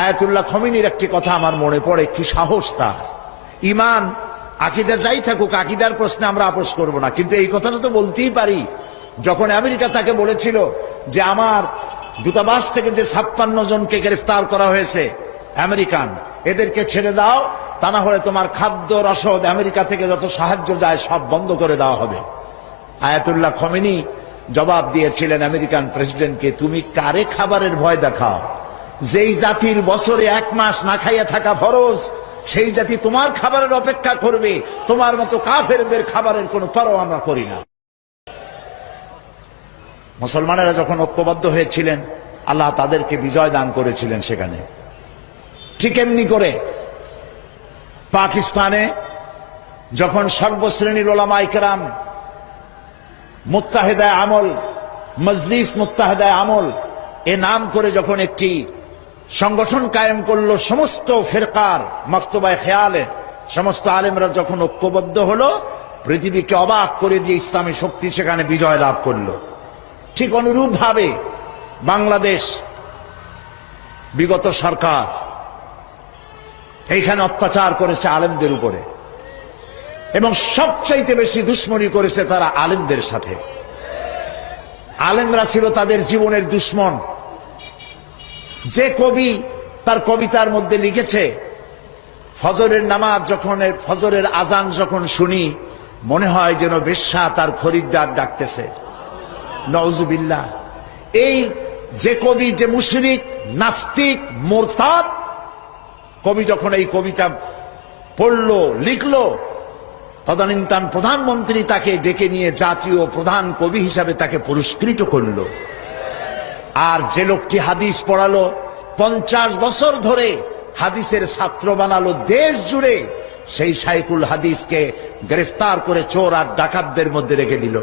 Ayatollah খমিনীর একটি কথা আমার মনে পড়ে, কি সাহস তার! ইমান আকীদা যাই থাকুক, আকীদার প্রশ্নে আমরা আপোষ করব না, কিন্তু এই কথাটা তো বলতেই পারি। যখন আমেরিকা তাকে বলেছিল যে আমার দূতাবাস থেকে যে 56 জনকে গ্রেফতার করা হয়েছে আমেরিকান, এদেরকে ছেড়ে দাও, তা না হলে তোমার খাদ্য রসদ আমেরিকা থেকে যত সাহায্য যায় সব বন্ধ করে দেওয়া হবে। আয়াতুল্লাহ খমেনি জবাব দিয়েছিলেন আমেরিকান প্রেসিডেন্টকে, তুমি কারে খাবারের ভয় দেখাও? যেই জাতির বছরে 1 মাস না খাইয়া থাকা ফরজ, সেই জাতি তোমার খাবারের অপেক্ষা করবে। তোমার মতো কাফেরদের খাবারের কোনো পরোয়া আমরা করি না। মুসলমানেরা যখন ঐক্যবদ্ধ হয়েছিলেন, আল্লাহ তাদেরকে বিজয় দান করেছিলেন সেখানে। ঠিক এমনি করে পাকিস্তানে যখন সর্বশ্রেণীর ওলামায়ে কেরাম মুত্তাহিদা আমল, মজলিস মুত্তাহিদা আমল এ নাম করে যখন একটি সংগঠন কায়েম করলো, সমস্ত ফিরকার মক্তবায়ে খেয়ালে সমস্ত আলেমরা যখন ঐক্যবদ্ধ হলো, পৃথিবীকে অবাক করে দিয়ে ইসলামী শক্তি সেখানে বিজয় লাভ করলো। ঠিক অনুরূপ ভাবে বাংলাদেশ বিগত সরকার এইখানে অত্যাচার করেছে আলেমদের উপরে, এবং সবচাইতে বেশি দুশ্মনী করেছে তারা আলেমদের সাথে। আলেমরা ছিল তাদের জীবনের দুশ্মন। যে কবি তার কবিতার মধ্যে লিখেছে, ফজরের নামাজ যখন, ফজরের আজান যখন শুনি, মনে হয় যেন বেশ্যা তার খরিদ্দার ডাকতেছে। নাউজুবিল্লাহ। এই যে কবি, যে মুশরিক, নাস্তিক, মুরতাদ কবি যখন এই কবিতা পড়লো, লিখলো, তদানীন্তন প্রধানমন্ত্রী তাকে ডেকে নিয়ে জাতীয় প্রধান কবি হিসাবে তাকে পুরস্কৃত করলো। আর যে লোকটি হাদিস পড়ালো, 50 বছর ধরে হাদিসের ছাত্র বানালো দেশ জুড়ে, সেই শাইখুল হাদিসকে গ্রেফতার করে চোর আর ডাকাতদের মধ্যে রেখে দিল।